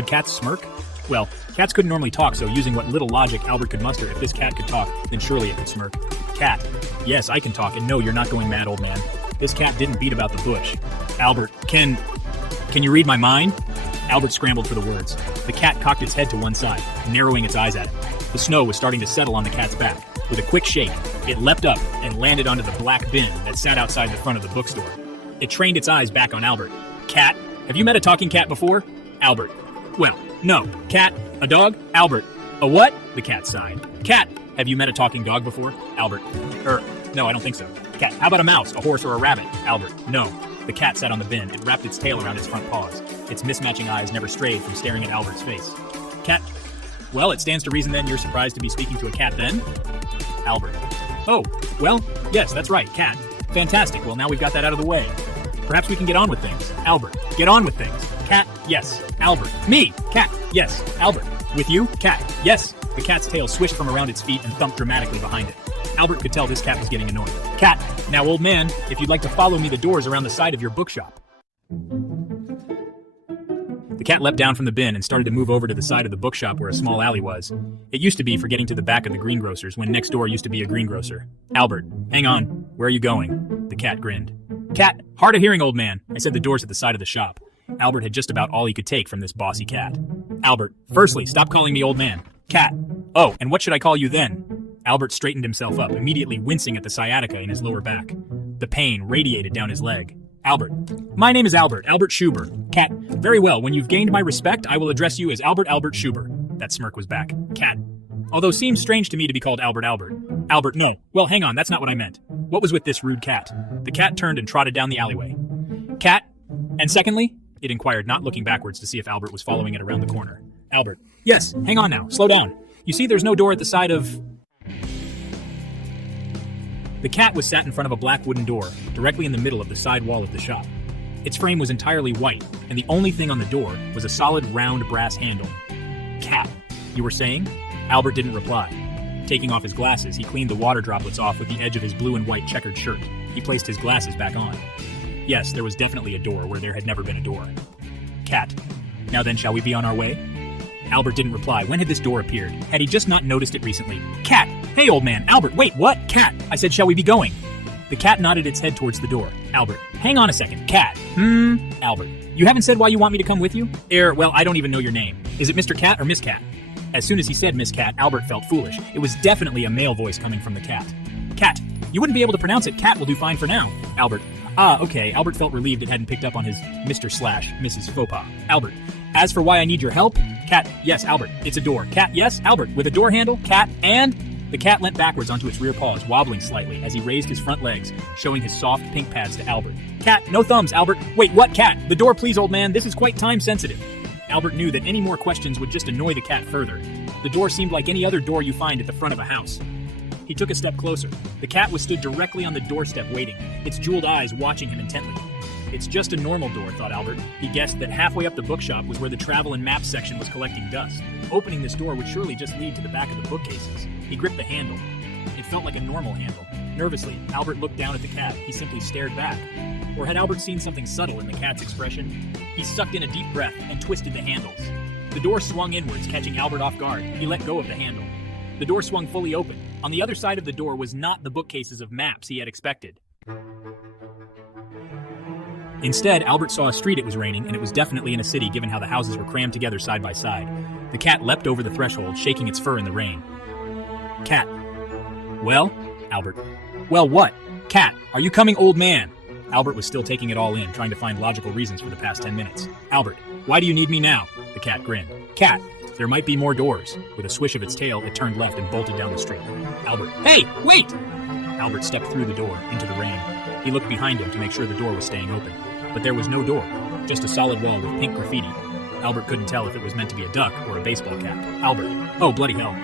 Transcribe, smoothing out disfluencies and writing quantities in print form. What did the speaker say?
Could cats smirk? Well, cats couldn't normally talk, so using what little logic Albert could muster, if this cat could talk, then surely it could smirk. Cat. Yes, I can talk, and no, you're not going mad, old man. This cat didn't beat about the bush. Albert, can you read my mind? Albert scrambled for the words. The cat cocked its head to one side, narrowing its eyes at him. The snow was starting to settle on the cat's back. With a quick shake, it leapt up and landed onto the black bin that sat outside the front of the bookstore. It trained its eyes back on Albert. Cat, have you met a talking cat before? Albert. Well, no. Cat, a dog? Albert. A what? The cat sighed. Cat, have you met a talking dog before? Albert. No, I don't think so. Cat, how about a mouse, a horse, or a rabbit? Albert. No. The cat sat on the bin. It wrapped its tail around its front paws. Its mismatching eyes never strayed from staring at Albert's face. Cat. Well, it stands to reason then you're surprised to be speaking to a cat then? Albert. Oh, well, yes, that's right, cat. Fantastic. Well, now we've got that out of the way. Perhaps we can get on with things. Albert. Get on with things. Cat. Yes. Albert. Me. Cat. Yes. Albert. With you? Cat. Yes. The cat's tail swished from around its feet and thumped dramatically behind it. Albert could tell this cat was getting annoyed. Cat. Now, old man, if you'd like to follow me the doors around the side of your bookshop. The cat leapt down from the bin and started to move over to the side of the bookshop where a small alley was. It used to be for getting to the back of the greengrocer's when next door used to be a greengrocer. Albert, hang on. Where are you going? The cat grinned. Cat, hard of hearing, old man. I said the door's at the side of the shop. Albert had just about all he could take from this bossy cat. Albert, firstly, stop calling me old man. Cat. Oh, and what should I call you then? Albert straightened himself up, immediately wincing at the sciatica in his lower back. The pain radiated down his leg. Albert. My name is Albert Schuber. Cat. Very well, when you've gained my respect, I will address you as Albert Schuber. That smirk was back. Cat. Although seems strange to me to be called Albert. Albert, no. Well, hang on, that's not what I meant. What was with this rude cat? The cat turned and trotted down the alleyway. Cat. And secondly? It inquired, not looking backwards to see if Albert was following it around the corner. Albert. Yes, hang on now. Slow down. You see there's no door at the side of... The cat was sat in front of a black wooden door, directly in the middle of the side wall of the shop. Its frame was entirely white, and the only thing on the door was a solid round brass handle. Cat, you were saying? Albert didn't reply. Taking off his glasses, he cleaned the water droplets off with the edge of his blue and white checkered shirt. He placed his glasses back on. Yes, there was definitely a door where there had never been a door. Cat, now then, shall we be on our way? Albert didn't reply. When had this door appeared? Had he just not noticed it recently? Cat! Hey, old man! Albert, wait, what? Cat! I said, shall we be going? The cat nodded its head towards the door. Albert, hang on a second. Cat. Albert, you haven't said why you want me to come with you? Well, I don't even know your name. Is it Mr. Cat or Miss Cat? As soon as he said Miss Cat, Albert felt foolish. It was definitely a male voice coming from the cat. Cat. You wouldn't be able to pronounce it. Cat will do fine for now. Albert. Okay. Albert felt relieved it hadn't picked up on his Mr./Mrs. Faux pas. Albert. As for why I need your help? Cat. Yes, Albert. It's a door. Cat. Yes, Albert. With a door handle. Cat. And... The cat leant backwards onto its rear paws, wobbling slightly as he raised his front legs, showing his soft pink pads to Albert. Cat. No thumbs, Albert. Wait, what? Cat. The door, please, old man. This is quite time sensitive. Albert knew that any more questions would just annoy the cat further. The door seemed like any other door you find at the front of a house. He took a step closer. The cat was stood directly on the doorstep waiting, its jeweled eyes watching him intently. It's just a normal door, thought Albert. He guessed that halfway up the bookshop was where the travel and maps section was collecting dust. Opening this door would surely just lead to the back of the bookcases. He gripped the handle. It felt like a normal handle. Nervously, Albert looked down at the cat. He simply stared back. Or had Albert seen something subtle in the cat's expression? He sucked in a deep breath and twisted the handles. The door swung inwards, catching Albert off guard. He let go of the handle. The door swung fully open. On the other side of the door was not the bookcases of maps he had expected. Instead, Albert saw a street it was raining, and it was definitely in a city given how the houses were crammed together side by side. The cat leapt over the threshold, shaking its fur in the rain. Cat. Well? Albert. Well, what? Cat. Are you coming, old man? Albert was still taking it all in, trying to find logical reasons for the past 10 minutes. Albert. Why do you need me now? The cat grinned. Cat. There might be more doors. With a swish of its tail, it turned left and bolted down the street. Albert. Hey, wait! Albert stepped through the door, into the rain. He looked behind him to make sure the door was staying open. But there was no door, just a solid wall with pink graffiti. Albert couldn't tell if it was meant to be a duck or a baseball cap. Albert. Oh, bloody hell.